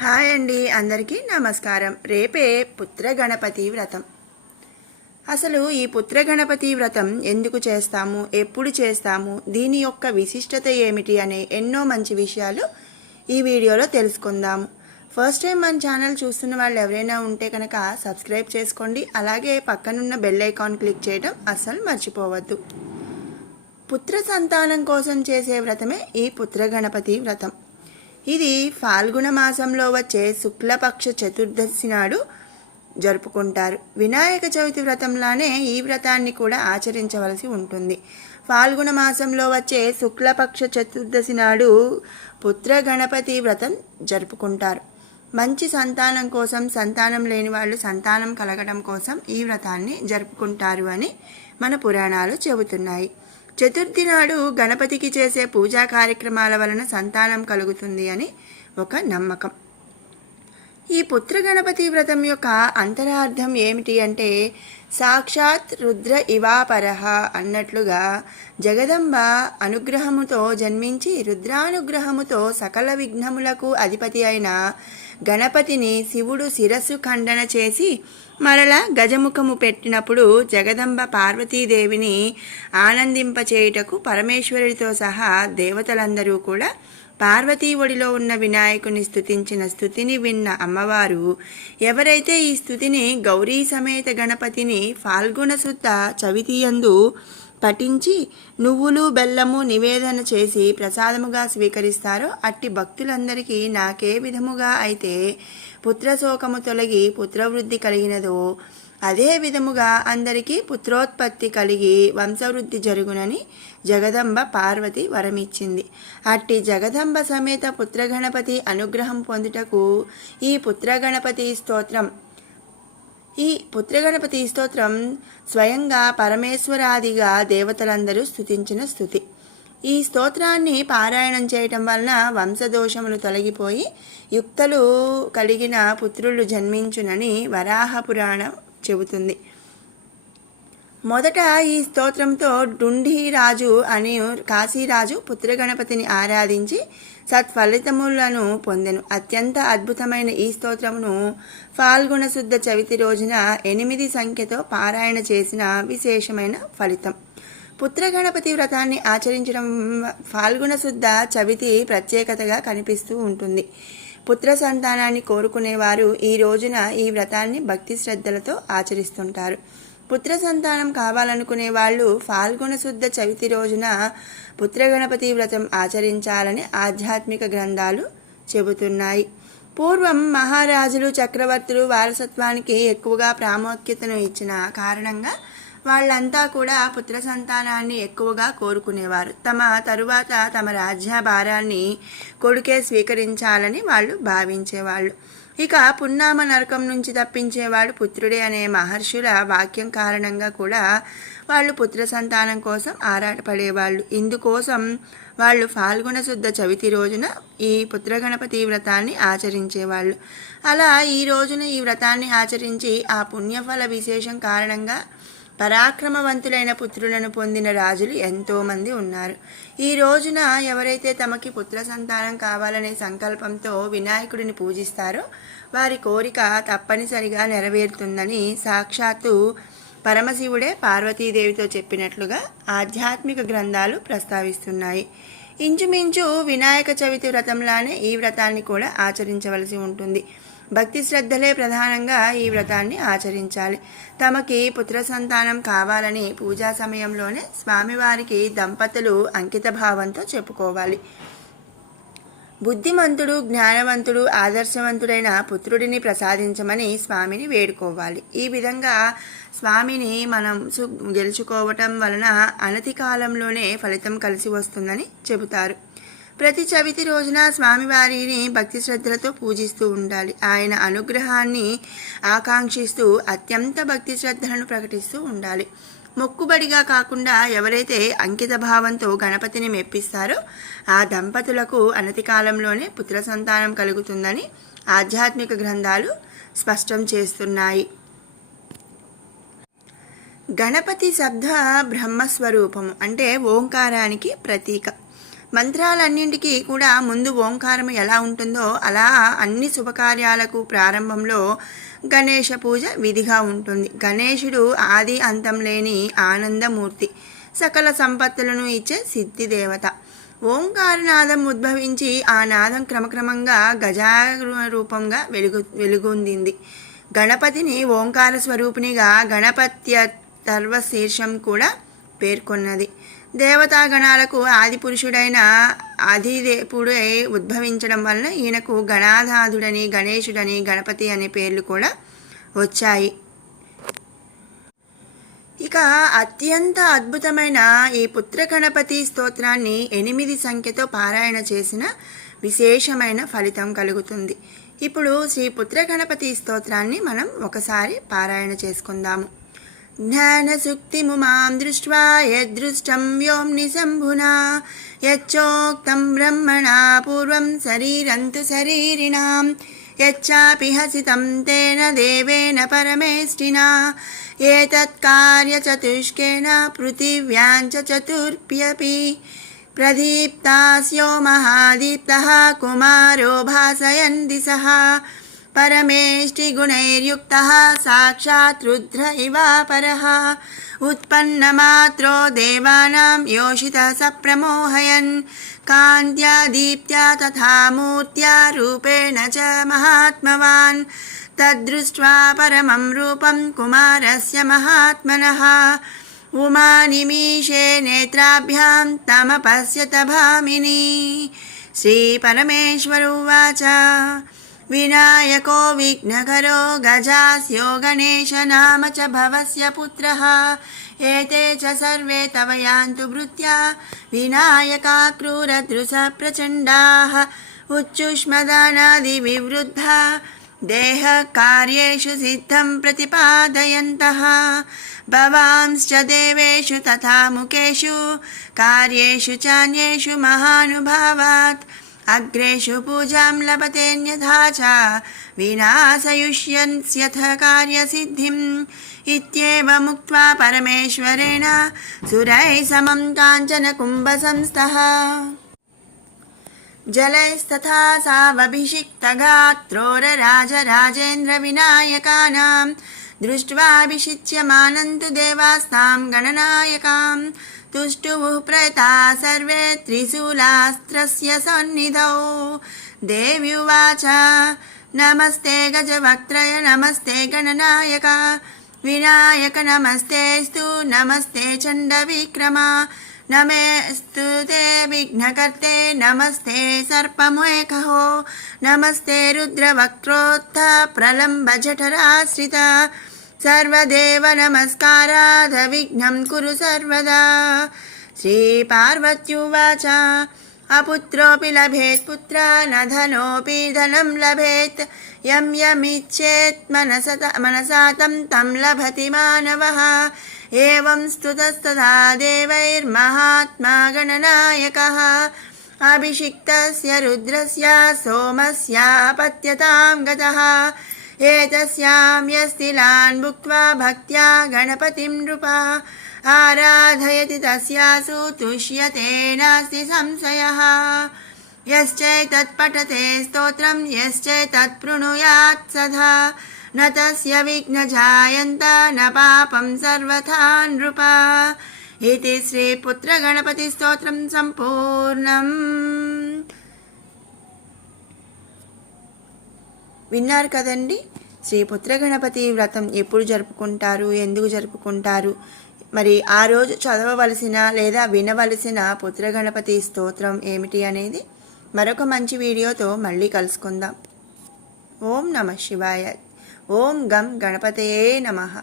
Hi అండి, అందరికీ నమస్కారం. రేపే పుత్ర గణపతి వ్రతం. అసలు ఈ పుత్ర గణపతి వ్రతం ఎందుకు చేస్తాము, ఎప్పుడు చేస్తాము, దీని యొక్క విశిష్టత ఏమిటి అనే ఎన్నో మంచి విషయాలు ఈ వీడియోలో తెలుసుకుందాము. ఫస్ట్ టైం మన ఛానల్ చూస్తున్న వాళ్ళు ఎవరైనా ఉంటే కనుక సబ్స్క్రైబ్ చేసుకోండి. అలాగే పక్కనున్న బెల్ ఐకాన్ క్లిక్ చేయడం అస్సలు మర్చిపోవద్దు. పుత్ర సంతానం కోసం చేసే వ్రతమే ఈ పుత్ర గణపతి వ్రతం. ఇది ఫాల్గుణ మాసంలో వచ్చే శుక్లపక్ష చతుర్దశి నాడు జరుపుకుంటారు. వినాయక చవితి వ్రతంలానే ఈ వ్రతాన్ని కూడా ఆచరించవలసి ఉంటుంది. ఫాల్గుణ మాసంలో వచ్చే శుక్లపక్ష చతుర్దశి నాడు పుత్ర గణపతి వ్రతం జరుపుకుంటారు. మంచి సంతానం కోసం, సంతానం లేని వాళ్ళు సంతానం కలగడం కోసం ఈ వ్రతాన్ని జరుపుకుంటారు అని మన పురాణాలు చెబుతున్నాయి. చతుర్థి నాడు గణపతికి చేసే పూజా కార్యక్రమాల వలన సంతానం కలుగుతుంది అని ఒక నమ్మకం. ఈ పుత్ర గణపతి వ్రతం యొక్క అంతరార్థం ఏమిటి అంటే, సాక్షాత్ రుద్ర ఇవాపరహ అన్నట్లుగా జగదంబ అనుగ్రహముతో జన్మించి రుద్రానుగ్రహముతో సకల విఘ్నములకు అధిపతి అయిన గణపతిని శివుడు శిరస్సు ఖండన చేసి మరలా గజముఖము పెట్టినప్పుడు జగదంబ పార్వతీదేవిని ఆనందింపచేయుటకు పరమేశ్వరుడితో సహా దేవతలందరూ కూడా పార్వతీ ఒడిలో ఉన్న వినాయకుని స్తుతించిన స్తుతిని విన్న అమ్మవారు, ఎవరైతే ఈ స్తుతిని గౌరీ సమేత గణపతిని ఫాల్గుణ శుద్ధ చవితియందు పఠించి నువ్వులు బెల్లము నివేదన చేసి ప్రసాదముగా స్వీకరిస్తారో అట్టి భక్తులందరికీ నాకే విధముగా అయితే పుత్రశోకము తొలగి పుత్రవృద్ధి కలిగినదో అదే విధముగా అందరికీ పుత్రోత్పత్తి కలిగి వంశవృద్ధి జరుగునని జగదంబ పార్వతి వరమిచ్చింది. అట్టి జగదంబ సమేత పుత్రగణపతి అనుగ్రహం పొందుటకు ఈ పుత్రగణపతి స్తోత్రం స్వయంగా పరమేశ్వరాదిగా దేవతలందరూ స్తుతించిన స్తుతి. ఈ స్తోత్రాన్ని పారాయణం చేయటం వలన వంశదోషములు తొలగిపోయి యుక్తలు కలిగిన పుత్రులు జన్మించునని వరాహ పురాణం చెబుతుంది. మొదట ఈ స్తోత్రంతో డుండిరాజు అని కాశీరాజు పుత్రగణపతిని ఆరాధించి సత్ఫలితములను పొందెను. అత్యంత అద్భుతమైన ఈ స్తోత్రమును ఫాల్గుణ శుద్ధ చవితి రోజున 8 సంఖ్యతో పారాయణ చేసిన విశేషమైన ఫలితం. పుత్రగణపతి వ్రతాన్ని ఆచరించడం ఫాల్గుణ శుద్ధ చవితి ప్రత్యేకతగా కనిపిస్తూ ఉంటుంది. పుత్ర సంతానాన్ని కోరుకునేవారు ఈ రోజున ఈ వ్రతాన్ని భక్తి శ్రద్ధలతో ఆచరిస్తుంటారు. పుత్ర సంతానం కావాలనుకునే వాళ్ళు ఫాల్గుణ శుద్ధ చవితి రోజున పుత్రగణపతి వ్రతం ఆచరించాలని ఆధ్యాత్మిక గ్రంథాలు చెబుతున్నాయి. పూర్వం మహారాజులు, చక్రవర్తులు వారసత్వానికి ఎక్కువగా ప్రాముఖ్యతను ఇచ్చిన కారణంగా వాళ్ళంతా కూడా పుత్ర సంతానాన్ని ఎక్కువగా కోరుకునేవారు. తమ తరువాత తమ రాజ్యభారాన్ని కొడుకే స్వీకరించాలని వాళ్ళు భావించేవాళ్ళు. ఇక పున్నామ నరకం నుంచి తప్పించేవాడు పుత్రుడే అనే మహర్షుల వాక్యం కారణంగా కూడా వాళ్ళు పుత్ర సంతానం కోసం ఆరాటపడేవాళ్ళు. ఇందుకోసం వాళ్ళు ఫాల్గుణ శుద్ధ చవితి రోజున ఈ పుత్రగణపతి వ్రతాన్ని ఆచరించేవాళ్ళు. అలా ఈ రోజున ఈ వ్రతాన్ని ఆచరించి ఆ పుణ్యఫల విశేషం కారణంగా పరాక్రమవంతులైన పుత్రులను పొందిన రాజులు ఎంతోమంది ఉన్నారు. ఈ రోజున ఎవరైతే తమకి పుత్ర సంతానం కావాలనే సంకల్పంతో వినాయకుడిని పూజిస్తారో వారి కోరిక తప్పనిసరిగా నెరవేరుతుందని సాక్షాత్తు పరమశివుడే పార్వతీదేవితో చెప్పినట్లుగా ఆధ్యాత్మిక గ్రంథాలు ప్రస్తావిస్తున్నాయి. ఇంచుమించు వినాయక చవితి వ్రతంలానే ఈ వ్రతాన్ని కూడా ఆచరించవలసి ఉంటుంది. భక్తి శ్రద్ధలే ప్రధానంగా ఈ వ్రతాన్ని ఆచరించాలి. తమకి పుత్ర సంతానం కావాలని పూజా సమయంలోనే స్వామివారికి దంపతులు అంకిత భావంతో చెప్పుకోవాలి. బుద్ధిమంతుడు, జ్ఞానవంతుడు, ఆదర్శవంతుడైన పుత్రుడిని ప్రసాదించమని స్వామిని వేడుకోవాలి. ఈ విధంగా స్వామిని మనం గెలుచుకోవటం వలన అనతి కాలంలోనే ఫలితం కలిసి వస్తుందని చెబుతారు. ప్రతి చవితి రోజున స్వామివారిని భక్తి శ్రద్ధలతో పూజిస్తూ ఉండాలి. ఆయన అనుగ్రహాన్ని ఆకాంక్షిస్తూ అత్యంత భక్తి శ్రద్ధలను ప్రకటిస్తూ ఉండాలి. మొక్కుబడిగా కాకుండా ఎవరైతే అంకిత భావంతో గణపతిని మెప్పిస్తారో ఆ దంపతులకు అనతి కాలంలోనే పుత్ర సంతానం కలుగుతుందని ఆధ్యాత్మిక గ్రంథాలు స్పష్టం చేస్తున్నాయి. గణపతి శబ్ద బ్రహ్మస్వరూపము అంటే ఓంకారానికి ప్రతీక. మంత్రాలన్నింటికీ కూడా ముందు ఓంకారం ఎలా ఉంటుందో అలా అన్ని శుభకార్యాలకు ప్రారంభంలో గణేష పూజ విధిగా ఉంటుంది. గణేశుడు ఆది అంతం లేని ఆనందమూర్తి, సకల సంపత్తులను ఇచ్చే సిద్ధి దేవత. ఓంకారనాదం ఉద్భవించి ఆ నాదం క్రమక్రమంగా గజారూపంగా వెలుగొందింది. గణపతిని ఓంకార స్వరూపిణిగా గణపత్యథర్వశీర్షం కూడా పేర్కొన్నది. దేవతాగణాలకు ఆది పురుషుడైన ఆదిదేవుడై ఉద్భవించడం వలన ఈయనకు గణాధాదుడని, గణేశుడని, గణపతి అనే పేర్లు కూడా వచ్చాయి. ఇక అత్యంత అద్భుతమైన ఈ పుత్ర గణపతి స్తోత్రాన్ని 8 సంఖ్యతో పారాయణ చేసిన విశేషమైన ఫలితం కలుగుతుంది. ఇప్పుడు శ్రీ పుత్ర గణపతి స్తోత్రాన్ని మనం ఒకసారి పారాయణ చేసుకుందాము. జ్ఞానసుక్తిముమాం దృష్ట్వా యదృష్టం వ్యోమ్ని శంభునా యచ్చోక్తం బ్రహ్మణా పూర్వం శరీరంతు శరీరిణాం యచ్చాపి హసితం తేన దేవేన పరమేష్ఠినా ఏతత్కార్యచతుష్కేన పృథివ్యాం చ చతుర్భ్యపి ప్రదీప్తాస్యో మహాదీప్తః కుమారో భాసయన్ దిశః పరమేష్ఠిగుణైర్యుక్తః సాక్షాత్ రుద్ర ఇవ పరః ఉత్పన్నమాత్రో దేవానాం యోషితః సప్రమోహయన్ కాంత్యా దీప్త్యా తథా మూర్త్యా రూపేణ చ మహాత్మవాన్ తద్దృష్ట్వా పరమం రూపం కుమారస్య మహాత్మనః ఉమానిమీషే నేత్రాభ్యాం తమపశ్యత భామిని. శ్రీ పరమేశ్వరువాచ వినాయకో విఘ్నకరో గజాస్యో గణేశ నామ చ భవస్య పుత్రః ఏతే చ సర్వే తవ యాంతు భృత్యా వినాయకా క్రూరదృశ ప్రచండాః ఉచ్చుష్మదానాది వివృద్ధా దేహ కార్యేషు సిద్ధం ప్రతిపాదయంతః భవాంశ్చ దేవేషు తథా ముఖేషు కార్యేషు చాన్యేషు మహానుభావాత్ అగ్రేషు పూజాం లభతేన్యథా చ వినాశయుష్యన్స్యథ కార్యసిద్ధిం ఇత్యేవముక్త్వా పరమేశ్వరేణ సురైః సమం కాంచన కుంభసంస్థః జలైస్తథా సావభిషిక్తగాత్రోరరాజరాజేంద్రవినాయకానాం దృష్ట్వాభిషిచ్యమానంతు దేవాస్తాం గణనాయకాం తుష్టువుః ప్రయతా సర్వే త్రిశూలాస్త్రస్య సన్నిధౌ. దేవ్యువాచ నమస్తే గజవక్త్రయ నమస్తే గణనాయక వినాయక నమస్తేస్తు నమస్తే చండవిక్రమ నమేస్తుతే విఘ్నకర్తే నమస్తే సర్పమేకహో నమస్తే రుద్రవక్త్రోత్థ ప్రలంబ జఠరాశ్రిత సర్వదేవ నమస్కారాధ విఘ్నం కురు సర్వదా. శ్రీ పార్వత్యువాచ అపుత్రోపి లభేత్ పుత్ర నధనోపి ధనం లభేత్ యం యమిచ్చేత్ మనసా తం లభతి మానవః ఏవం స్తుతస్తదా దేవైర్మహాత్మా గణనాయకః అభిషిక్తస్య రుద్రస్య సోమస్యాపత్యతాం గతః ఏతస్యాం యస్తిలాన్ భుక్త్వా భక్త్యా గణపతిం నృపా ఆరాధయతి తస్యాసు తుష్యతే నాస్తి సంశయః యశ్చైతత్ పఠతే స్తోత్రం యశ్చైతత్ ప్రణుయాత్ సదా న తస్య విఘ్నజాయంత న పాపం సర్వథా నృపా. ఇది శ్రీ పుత్ర గణపతి స్తోత్రం సంపూర్ణం. విన్నారు కదండి, శ్రీ పుత్ర గణపతి వ్రతం ఎప్పుడు జరుపుకుంటారు, ఎందుకు జరుపుకుంటారు, మరి ఆ రోజు చదవవలసిన లేదా వినవలసిన పుత్ర గణపతి స్తోత్రం ఏమిటి అనేది మరొక మంచి వీడియోతో మళ్ళీ కలుసుకుందాం. ఓం నమః శివాయ. ఓం గం గణపతయే నమః.